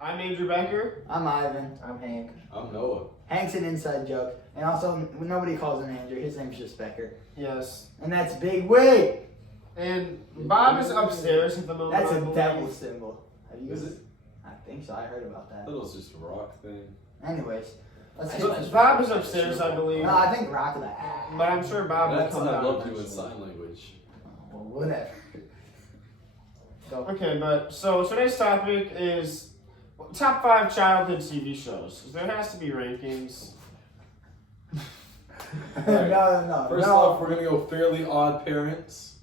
I'm Andrew Becker. I'm Ivan. I'm Hank. I'm Noah. Hank's an inside joke. And also, nobody calls him Andrew. His name's just Becker. Yes. And that's Big Wig. And Bob is upstairs at the moment. That's I a believe. devil symbol. Have you Is it? I think so. I heard about I that. thought it was just a rock thing. Anyways, let's So get Bob is upstairs, I believe. No, I think rock that. But I'm sure Bob will That's come I down. love you in eventually. sign language. Well, whatever. Go. Okay, but so today's topic is top 5 childhood TV shows. There has to be rankings. No. First off, we're gonna go Fairly Odd Parents.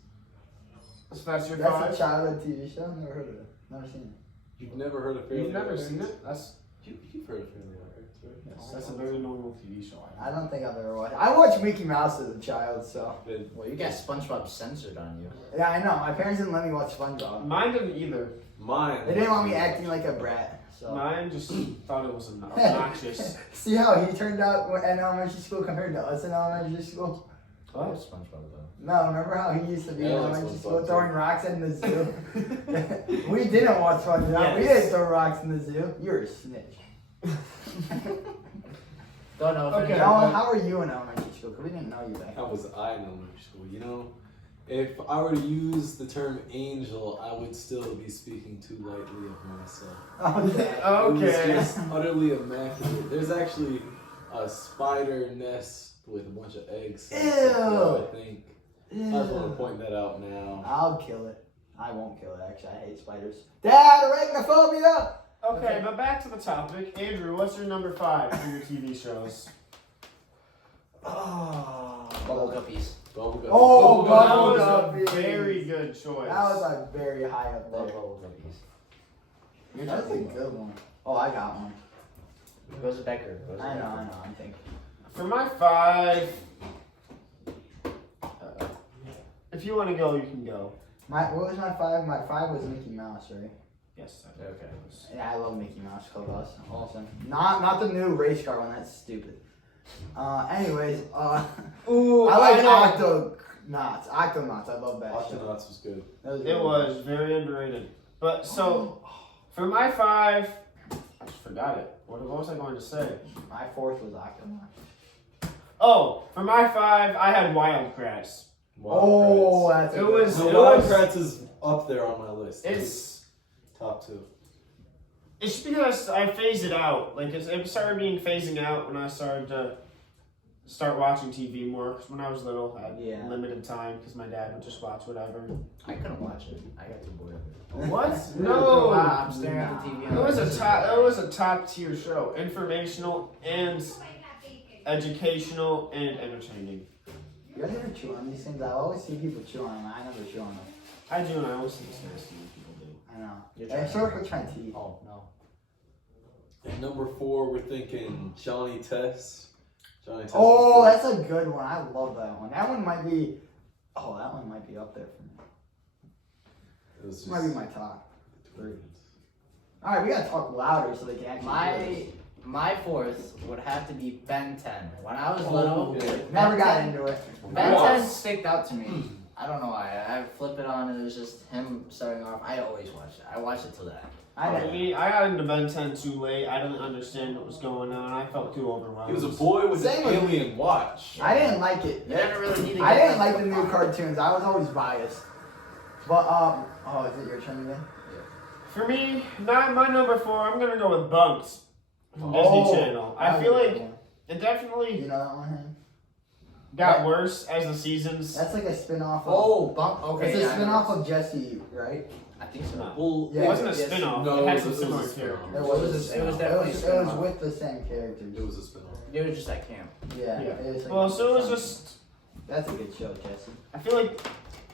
So that's your That's 5. a childhood TV show. Never heard of it. Never seen it. You've never heard of Fairly You've never Odd seen Parents? it? That's You've heard of Fairly Odd Parents, right? Yes. that's a very normal TV show. I don't think I've ever watched. I watched Mickey Mouse as a child, so Then Well, you got SpongeBob censored on you. yeah, I know. My parents didn't let me watch SpongeBob. Mine didn't either. mine. They didn't want me acting like a brat. So Mine just thought it was obnoxious. see how he turned out in elementary school compared to us in elementary school? I love SpongeBob though. No, remember how he used to be in Yeah, I like elementary SpongeBob school too. throwing rocks in the zoo? We didn't watch SpongeBob. We Yes. didn't throw rocks in the zoo. You're a snitch. Don't know if Okay. any- Noah, how were you in elementary school? Because we didn't know you back How then. was I in elementary school? You know, if I were to use the term angel, I would still be speaking too lightly of myself. Okay. Okay. It was just utterly immaculate. There's actually a spider nest with a bunch of eggs. Ew. I think. I just want to Ew. point that out now. I'll kill it. I won't kill it, actually. I hate spiders. Dad, arachnophobia! Okay, but back to the topic. Andrew, what's your number 5 for your TV shows? Oh. Bubble Guppies. Bubblegum. Oh, That Bubble was Guppies. a very good choice. That was like very high up Love there. Bubble Guppies. You're That's a talking good one. Oh, I got one. Goes to Becker. Goes to I know, Becker. I'm thinking. For my 5, if you want to go, you can go. What was my 5? My 5 was Mickey Mouse, right? Yes. Okay. Yeah, I love Mickey Mouse Club. Awesome. Not the new race car one. That's stupid. Anyways, Ooh, I like know. Octonauts. Octonauts. I love that show. Octonauts was good. That was It good. was very underrated. But so, for my 5, I just forgot it. What was I going to say? My 4th was Octonauts. Oh, for my 5, I had Wild Kratts. Oh, that's a It good was- one. No, Wild Kratts is up there on my list. It's top 2. It's because I phased it out. Like it started being phasing out when I started to start watching TV more. Because when I was little, I had Yeah. limited time because my dad would just watch whatever. I couldn't watch it. I got too bored of it. What? Wow, No. I'm staring at the TV. It was a top. It was a top tier show, informational and educational and entertaining. You guys ever chew on these things? I always see people chew on them. I never chew on them. I do, and I always think it's nasty when people do. I know. You're Hey, trying sort of trying to eat. Oh no. And number 4, we're thinking Johnny Test. Johnny Test. Oh, was that's a good one. I love that one. That one might be. Oh, that one might be up there for me. good. It was just Might be my top 3. All right, we gotta talk louder so they can actually. hear My 4th would have to be Ben 10. When I was us. little, okay. Never got 10 into it. Ben What? 10 sticked out to me. I don't know why. I flip it on and it was just him starting off. I always watched it. I watched it till that. I For know. me, I got into Ben 10 too late. I didn't understand what was going on. I felt too overwhelmed. He was a boy with Same an with me. alien watch. I didn't like it. You didn't really need to I get didn't like the new cartoons. I was always biased. But oh, is it your turn again? For me, not my number 4. I'm gonna go with Bunked from Oh, Disney Channel. I that feel was a like good one. it definitely You know that one, Hank? got worse as the seasons. That's like a spin-off of. Oh, bump. Okay. It's a yeah, I know spin-off this. of Jesse, right? I think so. Well, Yeah, It wasn't a yes. spin-off. No, it had it some was a similar spin-off. characters. It It was. was It was definitely a it was spin-off. with the same characters. It was a spin-off. It was just at camp. Yeah. Yeah. It was like Well, so it was just. That's a good show, Jesse. I feel like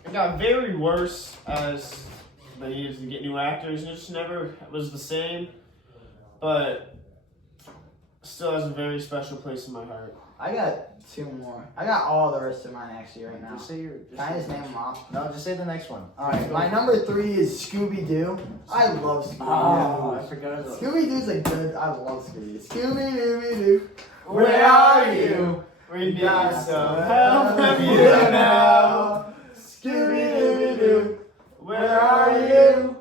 it got very worse as they needed to get new actors. It just never was the same, but still has a very special place in my heart. I got 2 more. I got all the rest of mine actually right now. Just say your. Can I just name them off? No, just say the next one. Alright, my number 3 is Scooby Doo. I love Scooby Doo. Oh, I forgot about Scooby Doo's a good. I love Scooby Doo. Scooby Dooby Doo. Where are you? We need some help from you now. Scooby Dooby Doo. Where are you?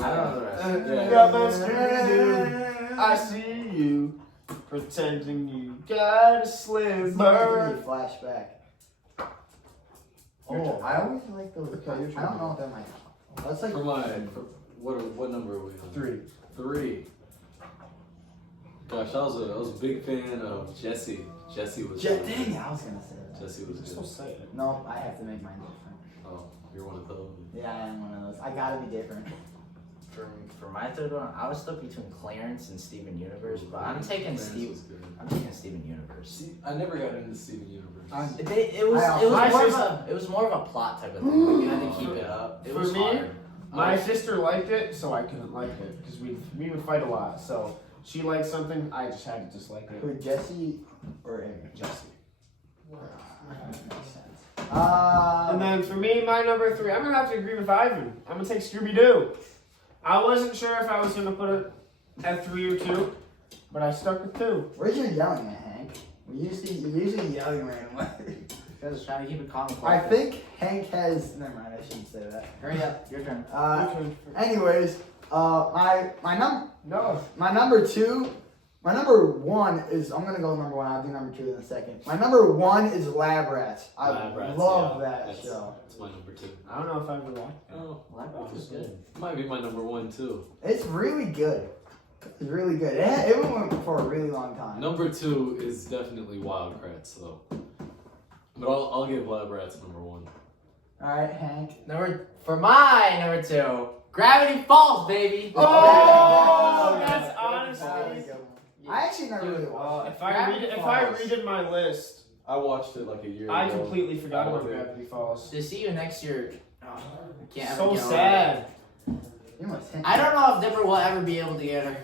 I don't know the rest. Yeah. up on Scooby-Doo. I see you pretending you got a slimmer. Flashback. Oh, I always like those. Okay, your turn. I don't know if they're my. That's like. What number are we on? 3. 3. Gosh, I was a big fan of Jesse. Jesse was. Dang it, I was gonna say that. Jesse was Still good. say it. No, I have to make mine different. Oh, you're one of those. Yeah, I am one of those. I gotta be different. For my third one, I was stuck between Clarence and Steven Universe, but I'm taking Clarence Steve. was good. I'm taking Steven Universe. See, I never got into Steven Universe. It was more of a plot type of thing. Like you had to keep it up. It For was me, hard. My sister liked it, so I couldn't like it because we would fight a lot. So she liked something, I just had to dislike it. Who, Jesse or Aaron? Jesse. That makes sense. And then for me, my number 3, I'm gonna have to agree with Ivan. I'm gonna take Scooby-Doo. I wasn't sure if I was gonna put it at 3 or 2, but I stuck with 2. Where's your yelling at, Hank? You're usually yelling randomly. Because trying to keep it calm. I think Hank has. Never mind, I shouldn't say that. Hurry up, your turn. Anyways, my No. number 2, my number 1 is. I'm gonna go with number 1. I'll do number 2 in a second. My number 1 is Lab Rats. I Lab Rats, love yeah, that that's- show. That's my number 2. I don't know if I ever watched it. Oh, Labyrinth is good. it might be my number 1 too. It's really good. It's really good. It went for a really long time. Number 2 is definitely Wild Kratts though. But I'll give Lab Rats number 1. All right, Hank. For my number 2, Gravity Falls, baby. Oh, that's That honestly. was a good one. I actually never really watched it. If I redid my list, I watched it like a year I ago. completely forgot I about love it. Gravity Falls. To see you next year, I can't ever So get over sad. You must hit I don't know if Dipper will ever be able to get her.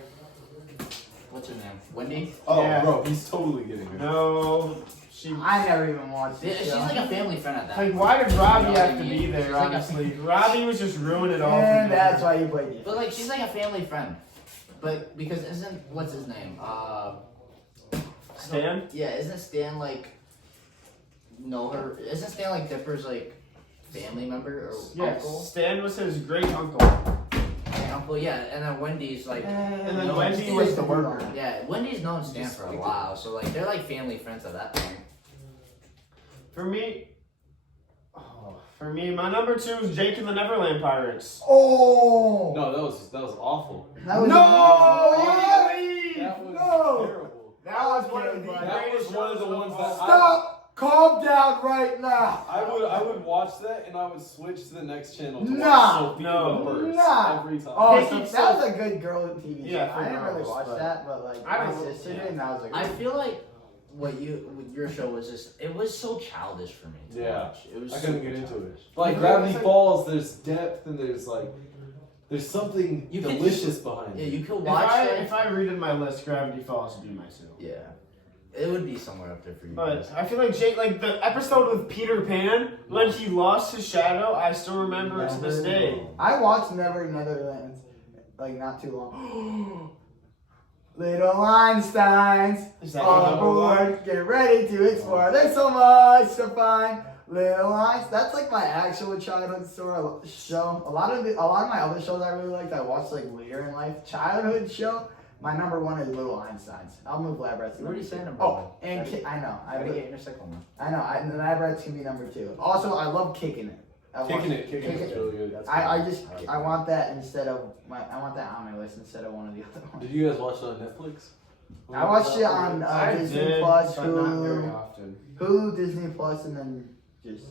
What's her name? Wendy? Oh, Yeah. bro, he's totally getting it. No, she. I never even watched Yeah, it. she's like a family friend at that Like, point. why did Robbie You know have what to I be mean? there? She's like a- Honestly, Robbie was just ruining it all. for And me. that's why you played it. But like she's like a family friend. But because what's his name? Stan. Yeah, isn't Stan like know her? Isn't Stan like Dipper's like family member or Yes, uncle? Stan was his great uncle, Yeah, uncle, yeah. And then Wendy's like and then No, Wendy Stan was is the the worker. one. yeah, Wendy's known Stan for a while, so like they're like family friends at that point. For me, my number 2 is Jake and the Neverland Pirates. Oh! No, that was awful. That was really? That was No. terrible. That was one of the That was one of the ones that Stop! Calm down right now! I would watch that and I would switch to the next channel to Nah. watch Sophie No. the First Nah. every time. Oh, Hey, so keep that was a good girl TV show. Yeah, for I didn't really girls, watch but- that, but like I my don't- sister yeah. did, and I was like, I feel like what your show was just it was so childish for me to Yeah. watch. It was I couldn't super get into childish. it. Like Yeah, Gravity it's like- Falls, there's depth and there's something You could delicious behind Yeah, it. you could If watch I it. redid my list, Gravity Falls would be my 2. Yeah. It would be somewhere up there for you. But I feel like Jake, like the episode with Peter Pan when he lost his shadow, I still remember it to this day. I watched Never Netherlands like not too long. Little Einsteins Is that on your number 1? board, get ready to explore. There's so much to find. Little Einstein. That's like my actual childhood show. A lot of my other shows I really liked, I watched like later in life. Childhood show. My number 1 is Little Einsteins. I'll move Lab Rats. to You already number said two. number Oh, one. and I know. I gotta get your second one. I know. And Lab Rats can be number 2. Also, I love Kicking It. Kicking it really good. That's I want that instead of I want that on my list instead of one of the other ones. Did you guys watch it on Netflix? I watched it on I Disney did, Plus, but not very Hulu, often. Disney Plus, and then just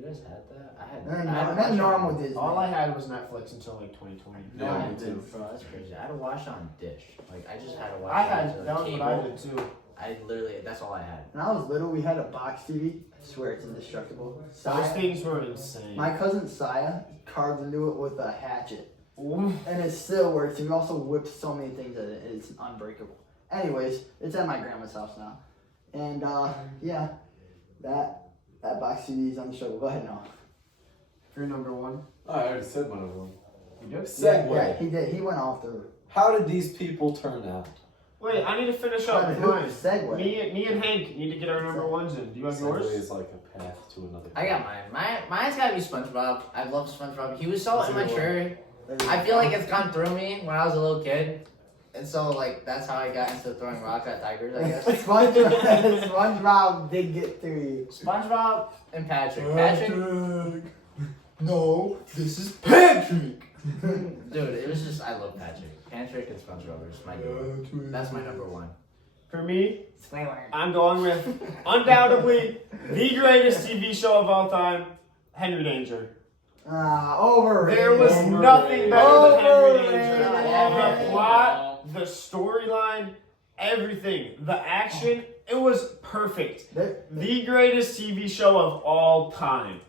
You guys had that? I had and then normal Disney. All I had was Netflix until like 2020. Yeah, I me had too. Bro, that's crazy. I had to watch it on Dish. Like I just had to watch I it had on that was cable. what I did too. I literally that's all I had. When I was little, we had a box TV. I swear it's indestructible. Those Saya, things were insane. my cousin Saya carved into it with a hatchet, Ooh. and it still works. He also whipped so many things at it; it's unbreakable. Anyways, it's at my grandma's house now, and yeah, that box TV is undestructible. Go ahead now. Your number 1. Oh, I already said my number 1. You did? Segway. Yeah, he did. He went off the. How did these people turn out? Wait, I need to finish up with Who- mine. Segway. Me and Hank need to get our number 1s in. Do you have Segway yours? is like a path to another. I got mine. Mine's gotta be SpongeBob. I love SpongeBob. He was so That's a good immature. I feel like it's gone through me when I was a little kid, and so like that's how I got into throwing rocks at tigers. I guess. SpongeBob did get through you. SpongeBob and Patrick. Patrick, No, this is Patrick. dude, it was just I love Patrick. Patrick and SpongeBob are just my dude. That's my number one. For me, Squidward. I'm going with undoubtedly the greatest TV show of all time, Henry Danger. Overrated. There was nothing better than Henry Danger. Overrated. The plot, the storyline, everything, the action, it was perfect. The greatest TV show of all time.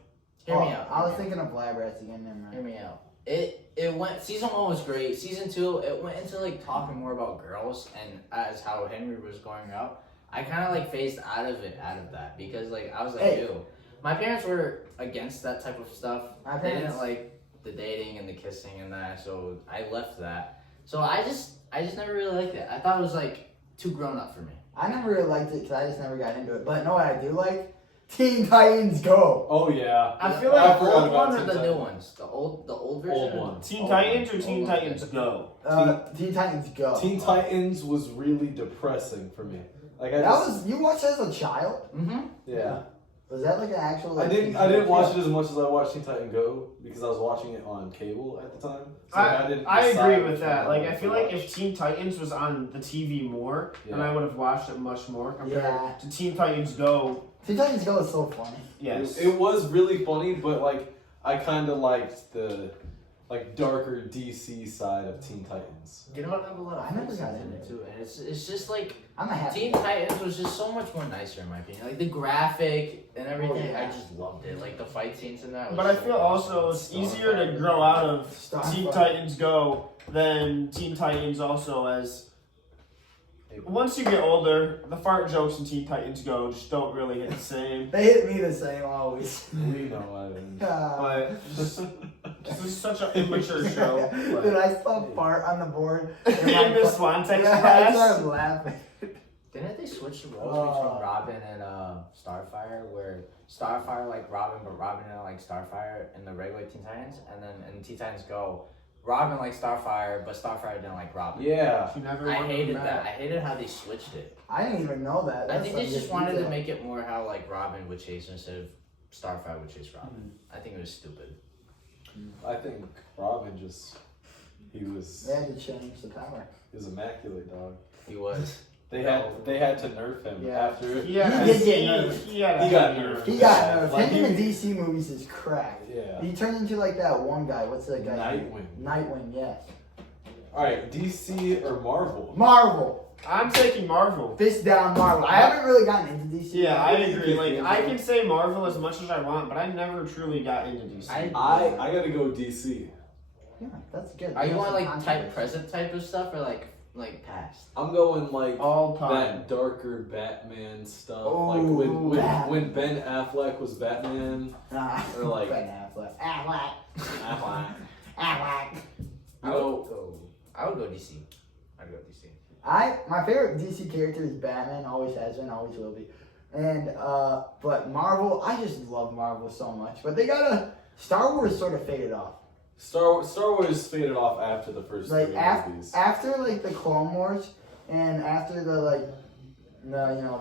Hear me out. I was thinking of Lab Rats again. Never Hear mind. me out. It went. Season 1 was great. Season 2, it went into like talking more about girls and as how Henry was growing up. I kind of like phased out of that because like I was like, Hey. ew. My parents were against that type of stuff. My They parents. didn't like the dating and the kissing and that, so I left that. So I just never really liked it. I thought it was like too grown up for me. I never really liked it because I just never got into it. But know what I do like? Teen Titans Go. Oh yeah. I feel I like the forgot old about ones or Teen the new Titans. ones. The old version. Old or- one. Teen old Titans or ones. Teen Old Titans ones. Go? Teen Titans Go. Teen Titans was really depressing for me. Like I That just, was you watched as a child? Mhm. yeah. Was that like an actual? I Like, didn't watch it as much as I watched Teen Titan Go because I was watching it on cable at the time. So I decide agree with which that. one Like I feel to like watch. if Teen Titans was on the TV more, then I would have watched it much more compared Yeah. to Teen Titans Go. Teen Titans Go is so funny. Yes. It was really funny, but like I kind of liked the like darker DC side of Teen Titans. You know what? I have a lot of I never fixes got in into it too, and it's just like I'm a happy. Teen Titans was just so much more nicer in my opinion. Like the graphic and everything, yeah. I just loved it. Like the fight scenes in that. Was But I so feel awesome. also it's easier to grow out of Starfire. Teen Titans Go than Teen Titans also as once you get older, the fart jokes in Teen Titans Go just don't really hit the same. They hit me the same always. We know Ivan. But this is such an immature show. Dude, I saw fart on the board. In Miss Swantek's Yeah, I class. started laughing. Didn't they switch the roles between Robin and Starfire, where Starfire like Robin, but Robin didn't like Starfire in the regular Teen Titans, and then in Teen Titans Go, Robin liked Starfire, but Starfire didn't like Robin. Yeah. She never I wanted hated them that. I back. hated how they switched it. I didn't even know that. I That's think some they just good wanted to detail. make it more how like Robin would chase instead of Starfire would chase Robin. I think it was stupid. I think Robin just he was They had to change the power. immaculate, dog. He was. They had to nerf him Yeah. after. Yeah, He did get nerfed. He He got nerfed. He got nerfed. Like, Him in the DC movies is crack. Yeah. He turned into like that one guy. What's that guy? Nightwing. Nightwing, yeah. All right, DC or Marvel? Marvel. I'm taking Marvel. Fist down Marvel. I haven't really gotten into DC. Yeah, I really. agree. Like I can say Marvel as much as I want, but I never truly got into DC. I gotta go DC. Yeah, that's good. Are you There's want some like controversy. type present type of stuff or like past? I'm going like All time. that darker Batman stuff. Oh, like Bat- when Ben Affleck was Batman, Nah. or like Ben Affleck. Affleck. Affleck. Affleck. I would go DC. I'd go DC. My favorite DC character is Batman. Always has been. Always will be. And but Marvel, I just love Marvel so much. But they gotta. Star Wars sort of faded off. Star Wars faded off after the first Like three movies. after like the Clone Wars and after the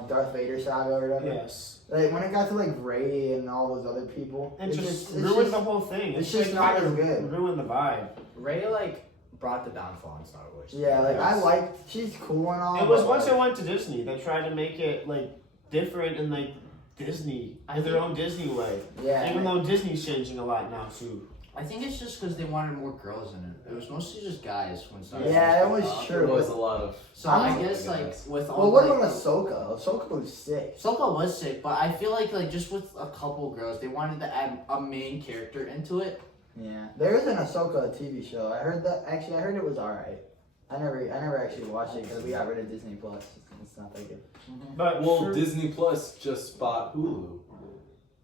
Darth Vader saga or whatever. Yes. Like when it got to like Rey and all those other people, It just it's ruined the whole thing. it's just not kind as of good. ruined the vibe. Ray like brought the downfall in Star Wars. Yeah, like I Yes. like she's cool and all. It was but, once like, it went to Disney. They tried to make it like different and like Disney I in their think- own Disney way. Yeah. Even though Disney's changing a lot now too. I think it's just because they wanted more girls in it. It was mostly just guys when Star Wars. Yeah, it came was out. true. There was a lot of. So I'm- I guess like with all Well, what like, about Ahsoka? Ahsoka was sick. Ahsoka was sick, but I feel like just with a couple girls, they wanted to add a main character into it. Yeah, there is an Ahsoka TV show. I heard that. Actually, I heard it was alright. I never actually watched it because we got rid of Disney Plus. It's not that good. But Well, sure- Disney Plus just bought Hulu.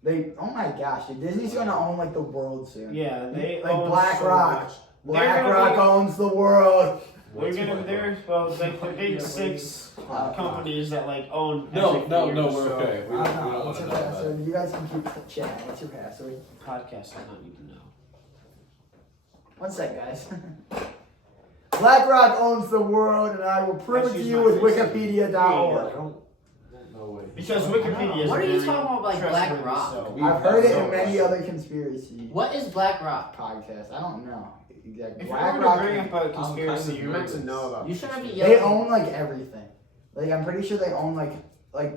Oh my gosh, dude, Disney's gonna own like the world soon. yeah, they Like own Black so Rock. much. BlackRock owns the world. They're gonna like the big six companies that like own. No, everything, we're so okay. We I don't don't know. want What's to your know that. password? You guys can keep chatting. What's your password? Podcast I don't need to know. One sec, guys. BlackRock owns the world, and I will prove it Let's to use you my with face. I Wikipedia.org. don't. No way. Because Wikipedia is What a are you very talking about, like, trustworthy BlackRock? site. I've heard it So in many much. other conspiracy What is BlackRock? podcasts. I don't know exactly. If you were to BlackRock, bring up a I'm conspiracy, kind of you're meant to nervous. know about. You shouldn't be they yelling. own like everything. Like I'm pretty sure they own like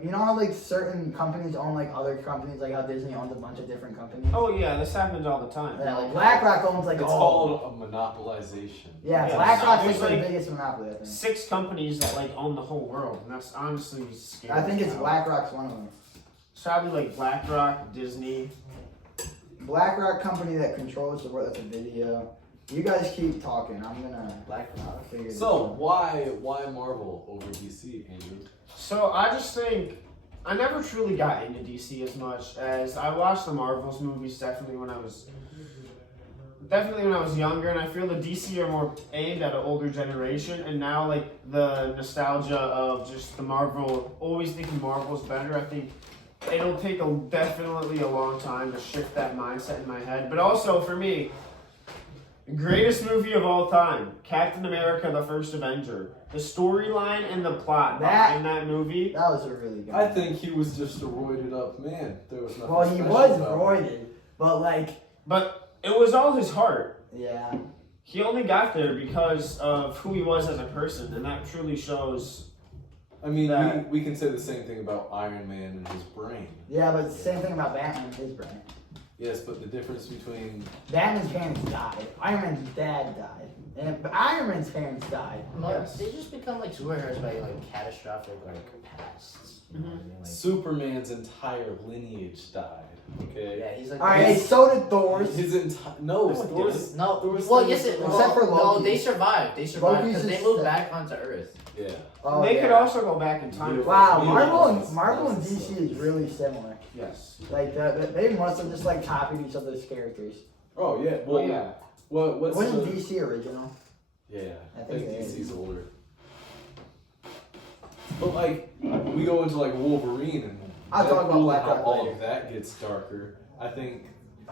you know how like certain companies own like other companies, like how Disney owns a bunch of different companies. Oh yeah, this happens all the time. Yeah, like BlackRock owns like It's all. called a monopolization. Yeah, Yeah, BlackRock's there's, like the like, biggest monopoly. I think. 6 companies that like own the whole world, and that's honestly scary. I think it's now. BlackRock's one of them. It's probably like BlackRock, Disney. BlackRock company that controls the world. That's a video. You guys keep talking. I'm gonna BlackRock. figure this So out. why Marvel over DC, Andrew? So I just think I never truly got into DC as much as I watched the Marvels movies definitely when I was younger, and I feel the DC are more aimed at an older generation, and now like the nostalgia of just the Marvel, always thinking Marvel's better. I think it'll take definitely a long time to shift that mindset in my head, but also for me, greatest movie of all time, Captain America: The First Avenger. The storyline and the plot behind that movie. That was a really good. I think he was just a roided up man. There was nothing. Well, he special was about him. roided, but like, But it was all his heart. yeah. He only got there because of who he was as a person, and that truly shows. I mean, That- we can say the same thing about Iron Man and his brain. Yeah, but it's the same thing about Batman and his brain. Yes, but the difference between Batman's parents died. Iron Man's dad died. And Iron Man's parents died. Like, they just become like superheroes by like catastrophic like pasts. You know what I mean? Like, Superman's entire lineage died. Okay. yeah, he's like. Alright, so did Thor's. His entire no, No, Thor's. No, Thor's well, still yes, it, alive. Except for no, Loki. they survived. They survived Loki's because they just moved dead. back onto Earth. Yeah. Oh, They yeah. could also go back in time. Wow, Yeah. Marvel and DC is really similar. Yes. Like, they must have just, like, copied each other's characters. Oh yeah. Well, Well, yeah. What's Wasn't the, DC original? Yeah, I I think think it is. DC's older. But like, we go into like Wolverine and I'll talk about Deadpool Black and how Rock all later. of that gets darker. I think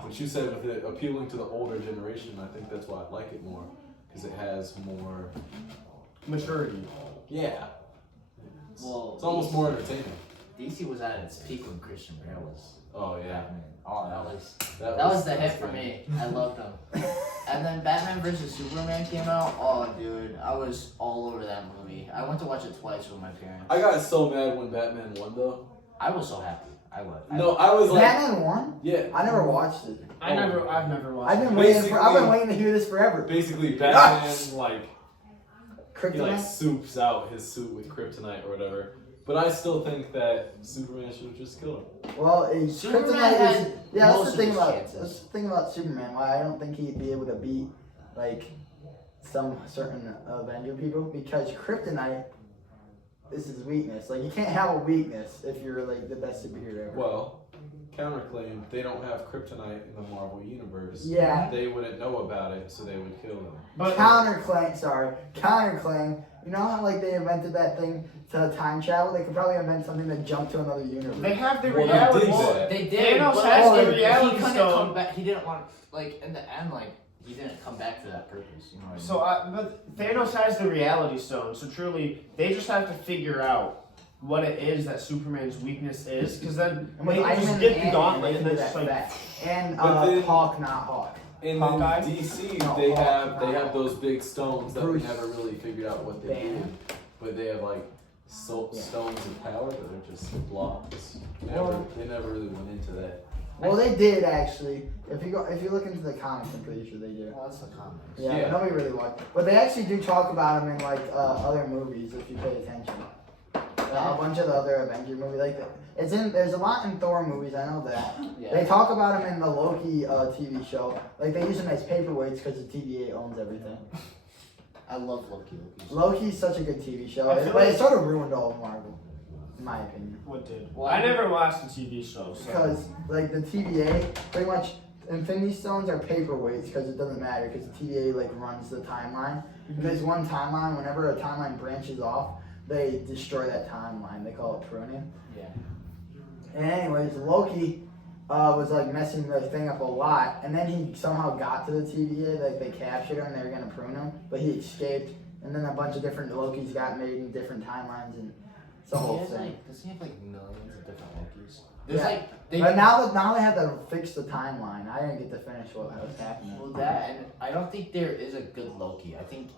what you said with it appealing to the older generation, I think that's why I like it more because it has more. Maturity. Yeah, Well, it's almost more entertaining. DC was at its peak when Christian Bale was Oh yeah, Batman. Oh, that was that the hit that's for good. me. I loved him. And then Batman vs Superman came out. Oh, dude, I was all over that movie. I went to watch it twice with my parents. I got so mad when Batman won though. I was so happy. I was. No, I was like, Batman won? yeah. I never watched it. I've never watched. I've been it. waiting to hear this forever. Basically, Batman like he like Kryptonite? soups out his suit with kryptonite or whatever. But I still think that Superman should have just killed him. Well, Superman Kryptonite had is. Yeah, that's most the of thing his about chances. that's the thing about Superman. Why I don't think he'd be able to beat like some certain Avenger people because Kryptonite is his weakness. Like you can't have a weakness if you're like the best superhero ever. Well, counterclaim, they don't have kryptonite in the Marvel universe. Yeah. They wouldn't know about it, so they would kill them. But Counterclaim. You know how like they invented that thing to time travel? They could probably invent something to jump to another universe. they have the Well, they reality. did Well, that. They did. Thanos but has the he reality couldn't stone. come back. He didn't want like in the end like he didn't come back for that purpose. You know what I mean? So, but Thanos has the reality stone. So truly, they just have to figure out what it is that Superman's weakness is, because then And with they can Iron just Man get and the gauntlet Ant-Man, and they then can do just that like. back. And But then- Hawk, not Hawk. And Hawkeye? in DC, No, they Hawkeye. have those big stones that Bruce we never really figured out what they Banner. do. But they have like Yeah. stones of power that are just blocks. Well- They never really went into that. Well, they did actually. If you look into the comics, I'm pretty sure they do. Well, that's the comics. Yeah, Yeah. nobody really watched. But they actually do talk about them in like other movies if you pay attention. A bunch of the other Avenger movies, like there's a lot in Thor movies. I know that. Yeah. They talk about them in the Loki TV show. Like they use them as paperweights because the TVA owns everything. I love Loki. Loki's such a good TV show, I feel but it like- sort of ruined all of Marvel, in my opinion. What did? Well, I never watched the TV show. So. Because like the TVA, pretty much Infinity Stones are paperweights because it doesn't matter because the TVA like runs the timeline. And there's one timeline. Whenever a timeline branches off, they destroy that timeline. They call it pruning. Yeah. And anyways, Loki was like messing the thing up a lot, and then he somehow got to the TVA. Like they captured him, they were gonna prune him, but he escaped. And then a bunch of different Lokis got made in different timelines, and it's a whole thing. Does he have like millions of different Lokis? There's Yeah. like But now they have to fix the timeline. I didn't get to finish what was happening. Well, that, and I don't think there is a good Loki. I think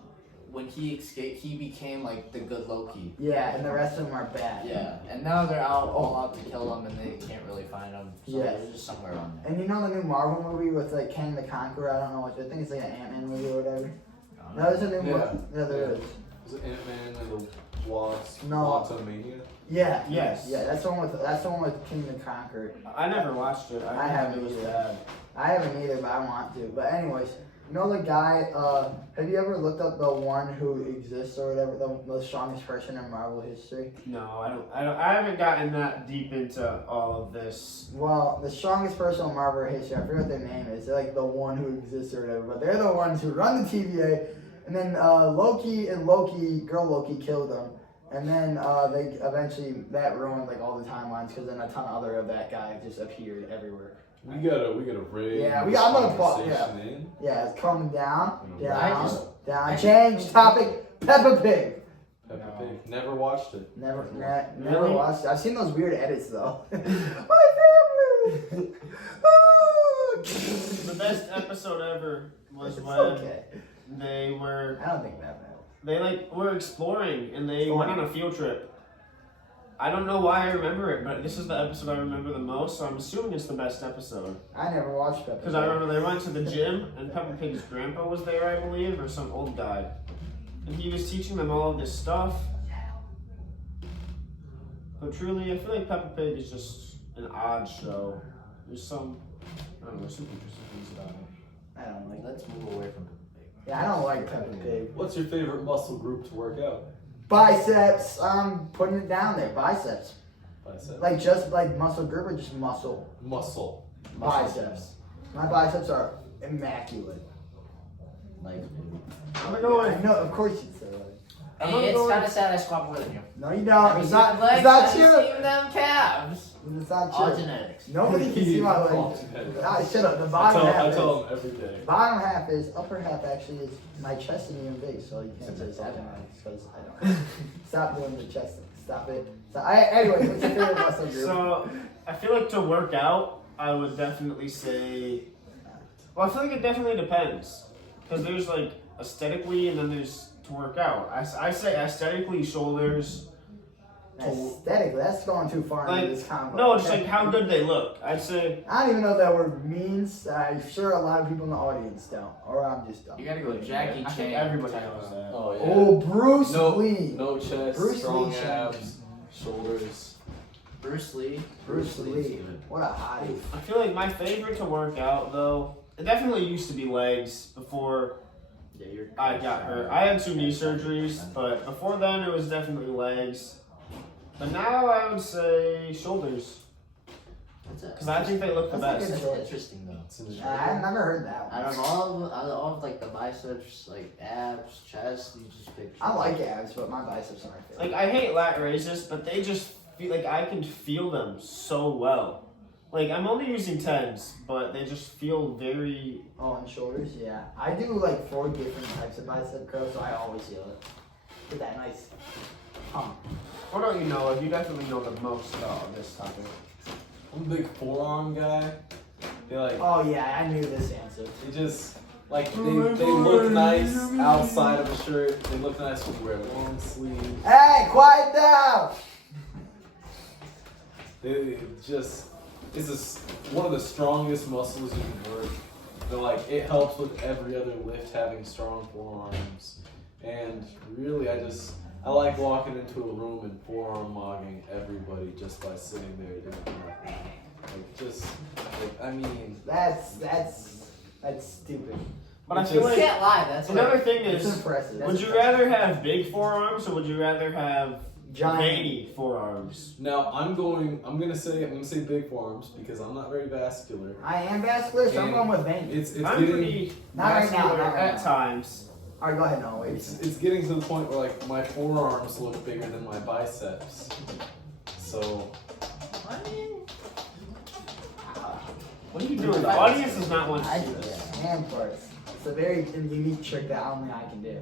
when he escaped, he became like the good Loki. Yeah, and the rest of them are bad. Yeah, and now they're all out to kill him, and they can't really find him. So Yes. they're just somewhere on there. And you know the new Marvel movie with like Kang the Conqueror? I don't know what. I think it's like an Ant-Man movie or whatever. No, there's a new Yeah. movie. Yeah, there is. Was it Ant-Man and the Wasp? No. Quantumania? Yeah. Yes. Yeah, that's the one with King the Conqueror. I never watched it. I heard haven't it was either. bad. I haven't either, but I want to. But anyways, you know the guy. Have you ever looked up the one who exists or whatever, the strongest person in Marvel history? No, I haven't gotten that deep into all of this. Well, the strongest person in Marvel history, I forget what their name is. They're like the one who exists or whatever, but they're the ones who run the TVA. And then girl Loki killed them. And then they eventually, that ruined like all the timelines because then a ton of other of that guy just appeared everywhere. We gotta rein Yeah, I'm this gonna pause, conversation in. Yeah, it's coming down, I down, just- down. Change topic. Peppa Pig. Peppa No. Pig. Never watched it. Never Really? watched it. I've seen those weird edits though. My family. Oh. The best episode ever was It's when okay. they were I don't think that bad. were exploring and they went on a field trip. I don't know why I remember it, but this is the episode I remember the most, so I'm assuming it's the best episode. I never watched Peppa Pig. Because I remember they went to the gym and Peppa Pig's grandpa was there, I believe, or some old guy. And he was teaching them all of this stuff. But truly, I feel like Peppa Pig is just an odd show. There's some, I don't know, some interesting things about it. I don't like. Let's move away from Peppa Pig. Yeah, I don't like Peppa Pig. What's your favorite muscle group to work out? Biceps. I'm putting it down there. Biceps. Bicep. Like just like muscle group or just muscle. Muscle. Biceps. My biceps are immaculate. Like, I'm gonna go with, No, of course you say that. I'm gonna it's go kind with, of sad I squat more than you. No, you don't. Have you It's seen not. them legs? It's not Have you true. seen them calves? It's not All true. genetics. Nobody can see my legs. Ah, shut up. The I bottom half tell is. them every day. Bottom half is. Upper half actually is. My chest isn't even big, so you can't say something because I don't. Stop doing the chest. Stop it. Anyway, what's your favorite muscle group? so I feel like to work out, I would definitely say, well, I feel like it definitely depends. Because there's like aesthetically and then there's to work out. I say aesthetically shoulders. Aesthetically, that's going too far Like, into this combo. no, just like how good they look. I'd say, I don't even know what that word means. I'm sure a lot of people in the audience don't, or I'm just dumb. You gotta go Jackie I Chan. think everybody type knows of- that. Oh yeah. Oh, Bruce No, Lee. no chest, Bruce strong Lee abs, shoulders. Bruce Lee. Bruce Lee's Lee. good. What a hottie. I feel like my favorite to work out though, it definitely used to be legs before Yeah, you're. I got hurt. I had 2 knee surgeries, but before then it was definitely legs. But now I would say shoulders, because I think they look the That's a best. good That's interesting though. It's in the I've never heard that one. Out of all of like the biceps, like abs, chest, you just pick. I like abs, but my biceps are my favorite. Like I hate lat raises, but they just feel like I can feel them so well. Like I'm only using 10s, but they just feel very. Oh, and shoulders, yeah. I do like 4 different types of bicep curls, so I always feel it. Get that nice pump. What don't you know? You definitely know the most about this topic. I'm a big forearm guy. They like Oh yeah, I knew this answer. they just like they look nice outside of a shirt. They look nice when you wear long sleeves. Hey, quiet down! They just it's just one of the strongest muscles you can work. But like it helps with every other lift having strong forearms. And really I like walking into a room and forearm mogging everybody just by sitting there doing nothing. Like just like I mean That's stupid. But I It's feel You just- like can't lie. That's another like, thing It's is, impressive. would you rather have big forearms or would you rather have Giant. veiny forearms? now I'm gonna say big forearms because I'm not very vascular. I am vascular, so I'm And going with vein. It's I'm getting pretty Not right now, vascular not right at now. times. Alright, go ahead, no, wait. it's getting to the point where like my forearms look bigger than my biceps. So I mean, What are you doing? The audience does not want I to see this. hand parts. It's a very unique trick that only I can do.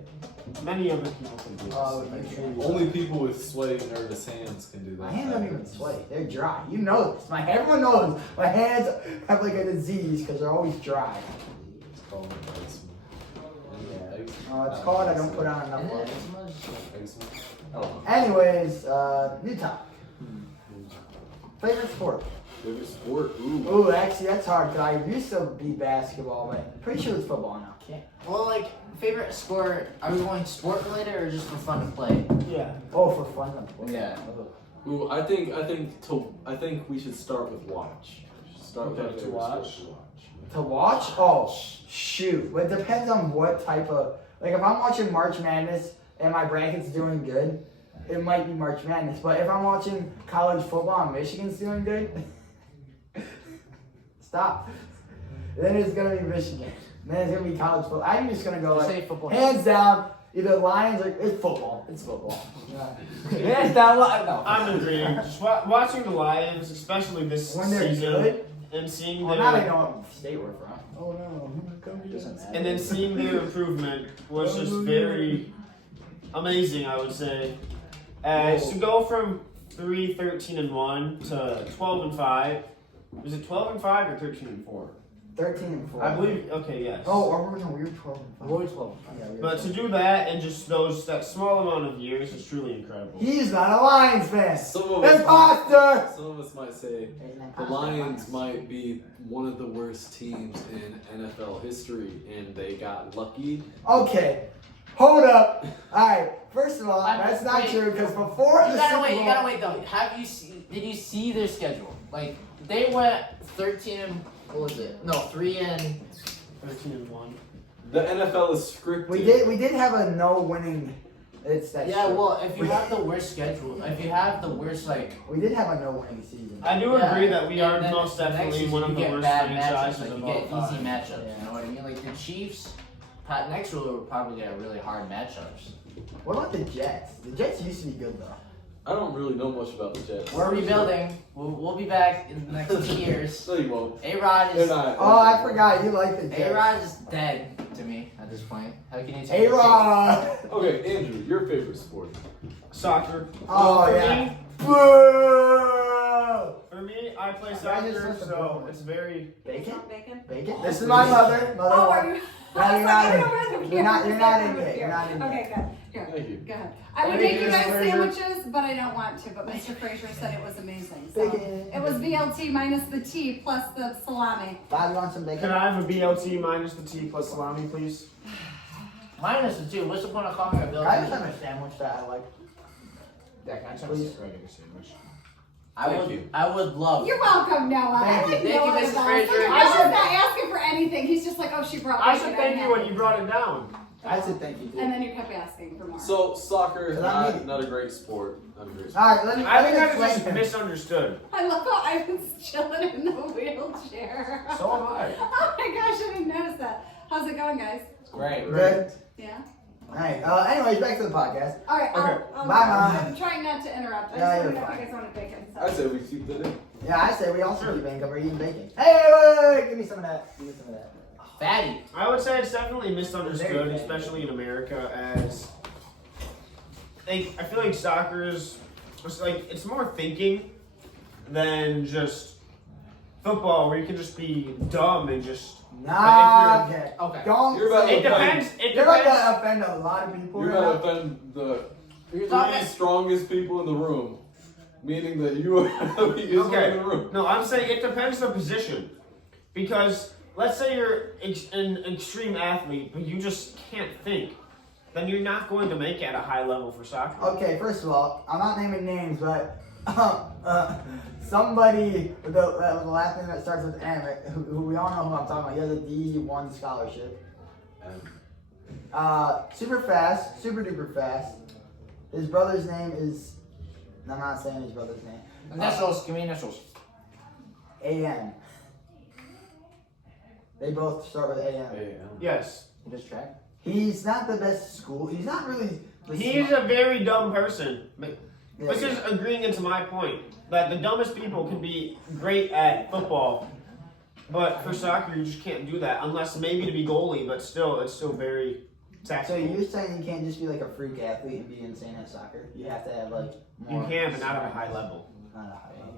Many other people can do this. Oh, you Only people with sweaty, nervous hands can do that. My hands don't even sweat. They're dry. You know this. Everyone knows my hands have like a disease because they're always dry. It's called eczema. It's called I don't put on enough Isn't love. it Eczema. Oh. Anyways, new topic. Favorite sport? Favorite sport? Ooh. Ooh, actually that's hard because I used to be basketball, but I'm pretty sure it's football now. Well, like, favorite sport, are we going sport related or just for fun to play? Yeah. Oh, for fun. Yeah. Ooh, I think we should start with watch. Start with Okay, our to favorite watch. sport to watch. To watch? Oh, shoot. Well, it depends on what type of. Like, if I'm watching March Madness and my bracket's doing good, it might be March Madness. But if I'm watching college football and Michigan's doing good, stop. Then it's going to be Michigan. Then it's going to be college football. I'm just going to go Just like, say football. hands down, either Lions or. It's football. It's football. Hands down, no. I'm agreeing. Just watching the Lions, especially this When they're season, good. and seeing Well, their now they know what state we're from. Oh, no. Doesn't matter. and then seeing their improvement was just very amazing. I would say, as to go from 13-1 to 12-5. Was it 12-5 or 13-4? 13-4. I believe. Okay, yes. Oh, or we were 12. We're 12. Yeah, we were But 12. to do that in just that small amount of years is truly incredible. He's not a Lions fan. Some of us Imposter! Some of us might say the Lions might be one of the worst teams in NFL history, and they got lucky. Okay, hold up. Alright, first of all, I'm- that's not wait. true because before You the gotta Super wait, Bowl, you gotta wait though. Did you see their schedule? Like, they went 13 and, what was it? No, 3 and, 13-1. The NFL is scripted. we did have a no winning. That's yeah, true. well, if you have the worst schedule, if you have the worst, like, We did have a no winning season. I do yeah, agree that we are and then most the next definitely season one of you the get worst bad franchises matchups, like, of you all get time. easy matchups, Yeah. you know what I mean? Like, the Chiefs, next year will probably get really hard matchups. What about the Jets? The Jets used to be good though. I don't really know much about the Jets. We're rebuilding. We'll be back in the next 2 years. No, you won't. A-Rod They're is not. Oh, I forgot you like the Jets. A-Rod is dead to me at this point. How can you take A-Rod! Okay, Andrew, your favorite sport? Soccer. Oh, for yeah. Me, Boo! for me, I play I just soccer, went to so Bournemouth. it's very. Bacon? Bacon? Bacon? This is my mother. Mother. Oh, are you? No, I was you're like, not I in. don't know where the You're not camera's in at. yet. You're not in yet. Okay, good. Here, Thank you. go ahead. I would Thank make you, you guys Mr. Fraser. sandwiches, but I don't want to. But Mr. Fraser said it was amazing. So Bacon. it was BLT minus the T plus the salami. Bob, you want some bacon? Can I have a BLT minus the T plus salami, please? Minus the 2. What's the point of calling it a Can I just building? have a sandwich that I like? Yeah, can I just Please. Regular sandwich. I would love. You're welcome, Noah. Thank I like you. Thank you, Noah Mrs. the best. Fraser. Look, I Noah's should- not asking for anything. He's just like, oh, she brought I bacon, should thank I'm you when happy. you brought it down. I said thank you, too. And then you kept asking for more. So soccer is Cause I'm not, eating. not a great sport. Not a great sport. Alright, let me I think I explain just him. misunderstood. I love how I was chilling in the wheelchair. So am I. Oh my gosh, I didn't notice that. How's it going, guys? Great. Good? Yeah. Alright, anyways, back to the podcast. All right. Okay. I'll, Bye, Mom. I'm trying not to interrupt. I Yeah, just you're wanted to know if fine. you guys wanted bacon. So. I say we keep that in. Yeah, I say we also Sure. keep bacon, we're eating bacon. Hey, wait, give me some of that. Give me some of that. Fatty. I would say it's definitely misunderstood, Very bad. especially in America, as I feel like soccer is it's like it's more thinking than just football, where you can just be dumb and just. Nah, okay. Okay. Don't You're about say It to offend- depends. It You're about depends. to offend a lot of people You're right about to now. offend the You're three talking. strongest people in the room, meaning that you are the weakest one in the room. No, I'm saying it depends the position, because let's say you're an extreme athlete, but you just can't think, then you're not going to make it at a high level for soccer. Okay, first of all, I'm not naming names, but somebody with the last name that starts with M, who we all know who I'm talking about, he has a D1 scholarship. Super fast, super duper fast. His brother's name is, I'm not saying his brother's name. Initials. Give me initials. AM. They both start with AM. Hey, Yes, You just track. He's not the best school. He's not really. The he's a very dumb person. Yeah. Which is agreeing into my point that the dumbest people can be great at football, But for soccer, you just can't do that unless maybe to be goalie. But still, it's still very So tactical. you're saying you can't just be like a freak athlete and be insane at soccer? You have to have like You more. can, but not at a high level. Not a high level.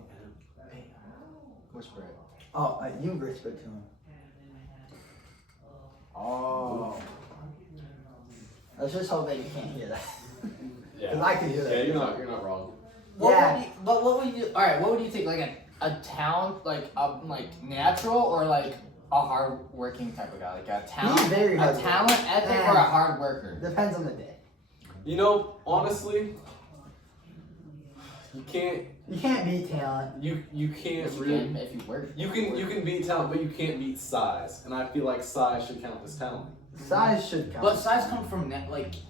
Whisper it. Oh, you whisper to him. Oh. Let's just hope that you can't hear that. Because Yeah. I can hear that. Yeah, you're not wrong. Yeah. What would you? All right. What would you take? Like a talent, like natural, or like a hard working type of guy? Like a talent, He's very a hard talent ethic, Yeah. or a hard worker? Depends on the day. You know, honestly, you can't beat talent. you can't If you really can, if you work. you can beat talent, but you can't beat size. And I feel like size should count as talent. Size should count. But size comes from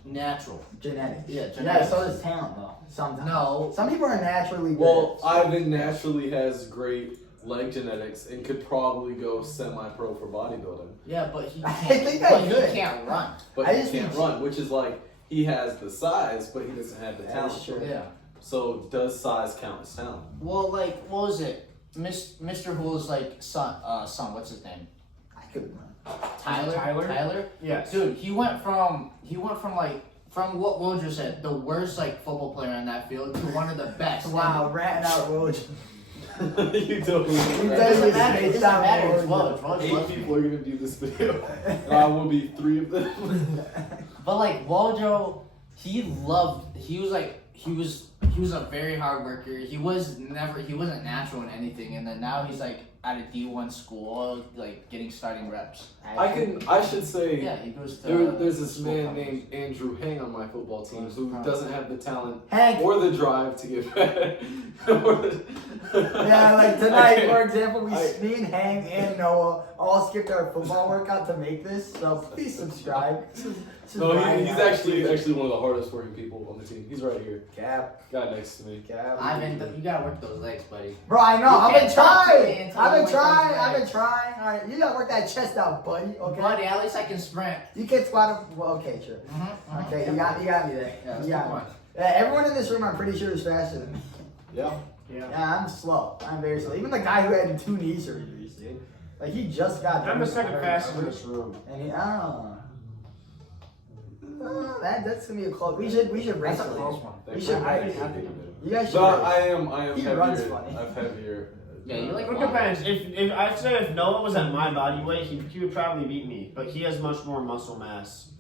natural. genetics. Yeah, Yeah, genetics. so does talent though. Sometimes. No. Some people are naturally good. Well, Ivan naturally has great leg genetics and could probably go semi-pro for bodybuilding, Yeah, but he I can't. think I but could. he can't run. but I he just can't think- run, which is like he has the size, but he doesn't have the talent. That's true. Yeah. So does size count as talent? Well, like what was it? Mr. Who's like son. What's his name? I could run. Tyler. Tyler? Yes. Dude, he went from what Wojciech said, the worst like football player on that field, to one of the best. Wow, ratting out Roach. You totally. You It guys doesn't just matter. It spaced doesn't out matter. It's Woj. Woj. 8 people are gonna view this video. And I will be 3 of them. But like Wojo, he was a very hard worker. He wasn't natural in anything, and then now he's like at a D1 school, like getting starting reps. I should say. Yeah, he goes to. There's this school man companies. named Andrew Hang on my football team who doesn't have the talent Hank. or the drive to get better. Yeah, like tonight, for example, I- me and Hank and Noah all skipped our football workout to make this. So please subscribe. This is No, Brian he's Guy. actually one of the hardest working people on the team. He's right here, Cap. guy next to me. Cap. You gotta work those legs, buddy. Bro, I know. You I've been can't talk to me trying. until I've you been work trying. those I've been legs. trying. All right, you gotta work that chest out, buddy. Okay. Buddy, at least I can sprint. You can squat up. Well, okay, sure. Okay, you got me there. Yeah, You got me. Everyone in this room, I'm pretty sure, is faster than me. Yeah. Yeah, I'm slow. I'm very slow. Even the guy who had 2 knee surgeries, dude. Like he just got. I'm the second fastest in this room. And he, that's gonna be a close. We should race. That's a it. close one. We should race. You guys should No, race. I am He heavier. runs funny. I'm heavier. Yeah, you like. It depends. If I'd say if Noah was at my body weight, he would probably beat me. But he has much more muscle mass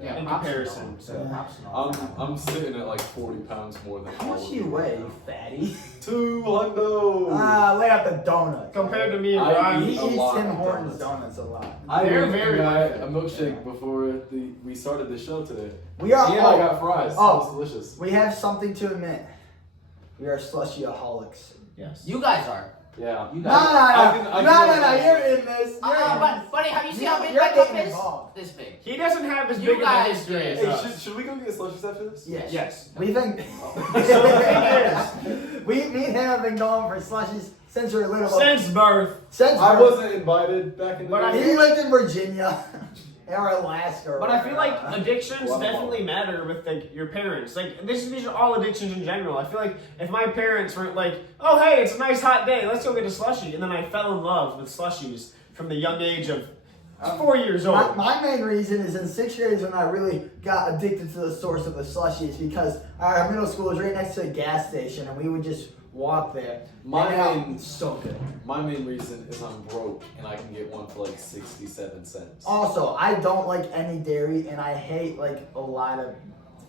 Yeah, in props to comparison. Noah. So. Props to Noah. I'm sitting at like 40 pounds more than How all much of do you weigh, you fatty? 200. Lay out the donut. Compared to me and I Brian, He eat a eats lot Tim of Hortons donuts. donuts a lot. I They're ate very a milkshake before we started the show today. We are. And I got fries. Oh. It was delicious. We have something to admit. We are slushyaholics. yes. You guys are. Yeah. You No, guys. no. You're in this. You're in But buddy, have you seen how big You're my cup getting is? involved. This big. He doesn't have as You big of a guys history as did. Hey, us. should we go get slushies after this? Yes. Yes. We think. Me and him have been going for slushies since we were little. Since birth. Since I birth. wasn't invited back in the But I day. He lived in Virginia or Alaska. Or But I feel like whatever. addictions Wow. definitely matter with like your parents. Like these are all addictions in general. I feel like if my parents weren't like, oh hey, it's a nice hot day, let's go get a slushie, and then I fell in love with slushies from the young age of 4 years old. My main reason is in 6th grade is when I really got addicted to the source of the slushies because our middle school was right next to a gas station and we would just walk there. So good. My main reason is I'm broke and I can get one for like 67 cents. Also, I don't like any dairy and I hate like a lot of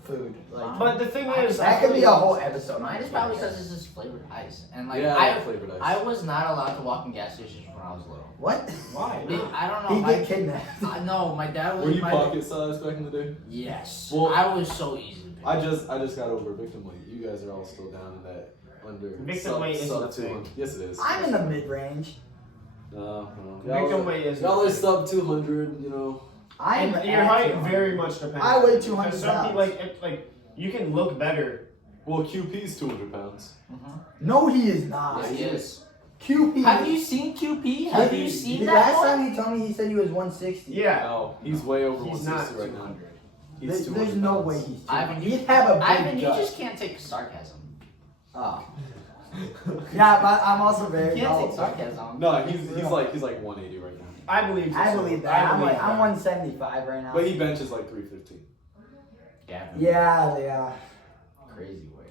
food. Like But the thing is, that could be a whole episode. Mine is probably because it's just flavored ice, and like Yeah, I flavored ice. I was not allowed to walk in gas stations when I was little. What? why? I don't know. He get kidnapped. No, my dad was. Were you my, pocket sized back in the day? Yes. Well, I was so easy to pick. I just got over victim weight. You guys are all still down in that under Victim weight isn't sub a thing. 200. Yes, it is. I'm in the mid range. No. Victim weight is Y'all are nothing. sub 200. You know. I'm And your height at very much depends. I weigh 200 Because some people pounds. like you can look better. Well, QP's 200 pounds. No, he is not. Yes, he is. QP. Have you seen QP? Have you seen that Last one? time he told me he said he was 160. Yeah. No, he's way over He's 160 not right now. 200. He's There's 200 no pounds. way he's. Ivan, He'd have a big Ivan, you gut. just can't take sarcasm. Oh. Yeah, but I'm also very You can't take tall. sarcasm. No, he's like 180 right now. I believe you. I so. believe that. I I'm believe like, I'm that. 175 right now. But he benches like 315. Gavin. Yeah. Crazy way.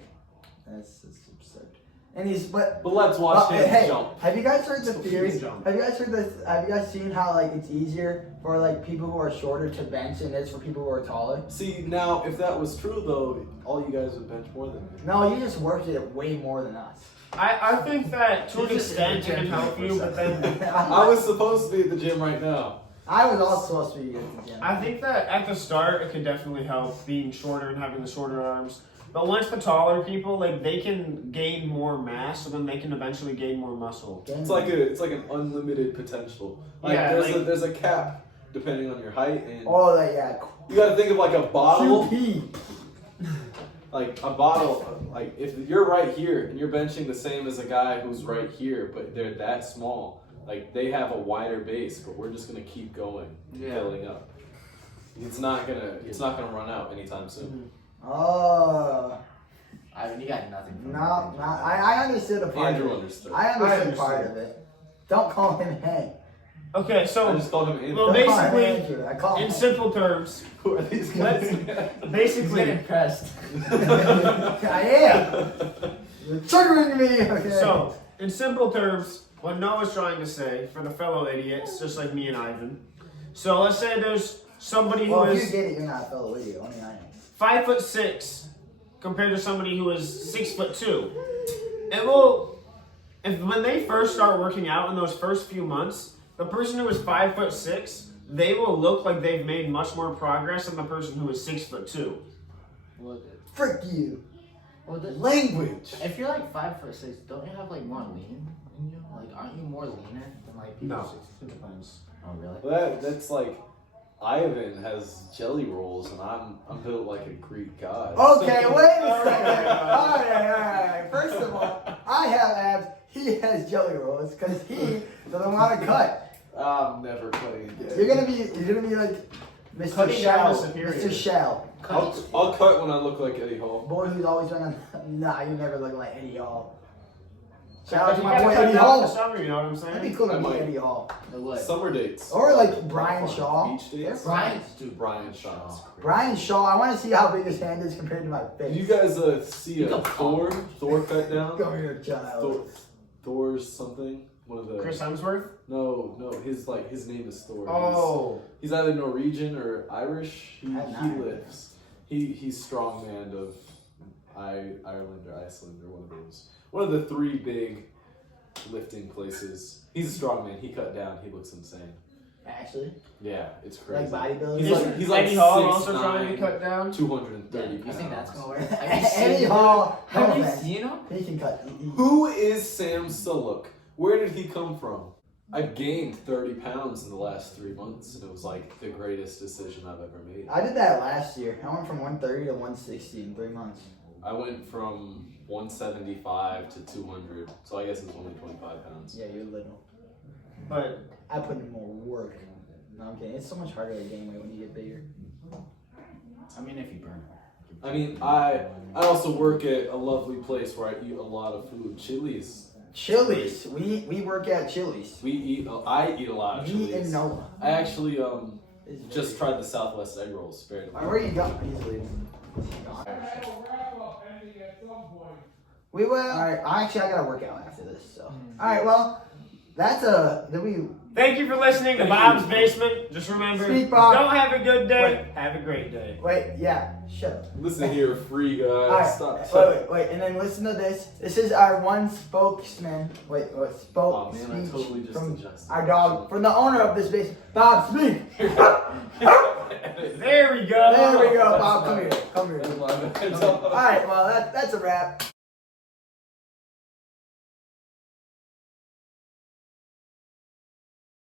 That's absurd. And he's but But let's watch him hey, jump. have you guys heard the So theory? he can jump. Have you guys heard this? Have you guys seen how like it's easier for like people who are shorter to bench than it is for people who are taller? See, now if that was true though, all you guys would bench more than me. No, you just worked it way more than us. I think that to an This is extent it the can help you, but then I was supposed to be at the gym right now. I was also supposed to be at the gym. I think that at the start it can definitely help being shorter and having the shorter arms. But once the taller people, like they can gain more mass, so then they can eventually gain more muscle. It's like an unlimited potential. Like Yeah, there's a cap depending on your height, and Oh, yeah. you got to think of like a bottle. QP. Like a bottle, like if you're right here and you're benching the same as a guy who's right here, but they're that small, like they have a wider base, but we're just gonna keep going, filling up. It's not gonna run out anytime soon. Oh. I mean, you got nothing from No, I understood the part. Andrew of it. understood. I understood understood. part of it. Don't call him Hank. Okay, I so just called him Andrew. well, Don't call him basically, Andrew. I call him in simple terms, Who are these guys? He's getting basically, impressed. I am. You're triggering me. Okay. so in simple terms, what Noah's trying to say for the fellow idiots, just like me and Ivan. So let's say there's somebody who well, if you is get it, you're not a fellow idiot. Only I am. 5'6" compared to somebody who is 6'2". It will, if when they first start working out in those first few months, the person who is 5'6", they will look like they've made much more progress than the person who is 6'2". Frick you. Well, Language. if you're like 5'6", don't you have like more lean in you? Like, aren't you more leaner than like people? No, 6'2"? it depends. Oh, really? Well, that's like Ivan has jelly rolls, and I'm built like a Greek god. Okay, wait a second. All right. First of all, I have abs. He has jelly rolls because he doesn't want to cut. I'm never cutting again. You're gonna be like Mr. Cutting down Shell. the superior. Mr. Shell. I'll cut when I look like Eddie Hall. Boy who's always running. Nah, you never look like Eddie Hall. Shout out to You my gotta boy cut Eddie down for Hall. summer, you know what I'm That'd saying? be cool to I meet might. Eddie Hall. The what? Summer dates. Or like Brian Shaw. Beach dates. Brian. Dude, Brian Shaw. Brian Shaw. I want to see how big his hand is compared to my face. Did you guys see You a can Thor cut down? Come here, child. Thor's something? One of the Chris Hemsworth? No, his name is Thor. Oh. He's either Norwegian or Irish. He At night. lifts. He's strongman of Ireland or Iceland or one of those. One of the three big lifting places. He's a strongman. He cut down. He looks insane. Actually, Yeah, it's crazy. like bodybuilding. He's like Eddie Hall 6'9", also trying to cut down? 230 You pounds. think that's gonna work? Eddie Hall. Have no you offense. seen him? He can cut. Who is Sam Sulek? Where did he come from? I've gained 30 pounds in the last 3 months, and it was like the greatest decision I've ever made. I did that last year. I went from 130 to 160 in 3 months. I went from 175 to 200, so I guess it was only 25 pounds. Yeah, you're little. But I put in more work. No, I'm kidding. It's so much harder to gain weight when you get bigger. I mean, if you burn. I mean, I also work at a lovely place where I eat a lot of food. Chili's. Chili's. We work at Chili's. I eat a lot of Me and Chili's. Noah. I actually It's just tried the Southwest egg rolls. Very Where are you going? He's leaving. We will. Alright, actually, I gotta work out after this, so. Alright, well, that's thank you for listening to Thank Bob's you. Basement. Just remember, Speak, Bob. don't have a good day, have a great day. Wait, yeah, shut up. Listen here, free guys. Alright, Stop. wait, and then listen to this. This is our one spokesman. Wait, what? Oh Spoke man, I speech totally just from adjusted. our dog, from the owner of this basement. Bob, speak! There we go. There we go, Bob. Come here. Come on. Alright, well, that's a wrap.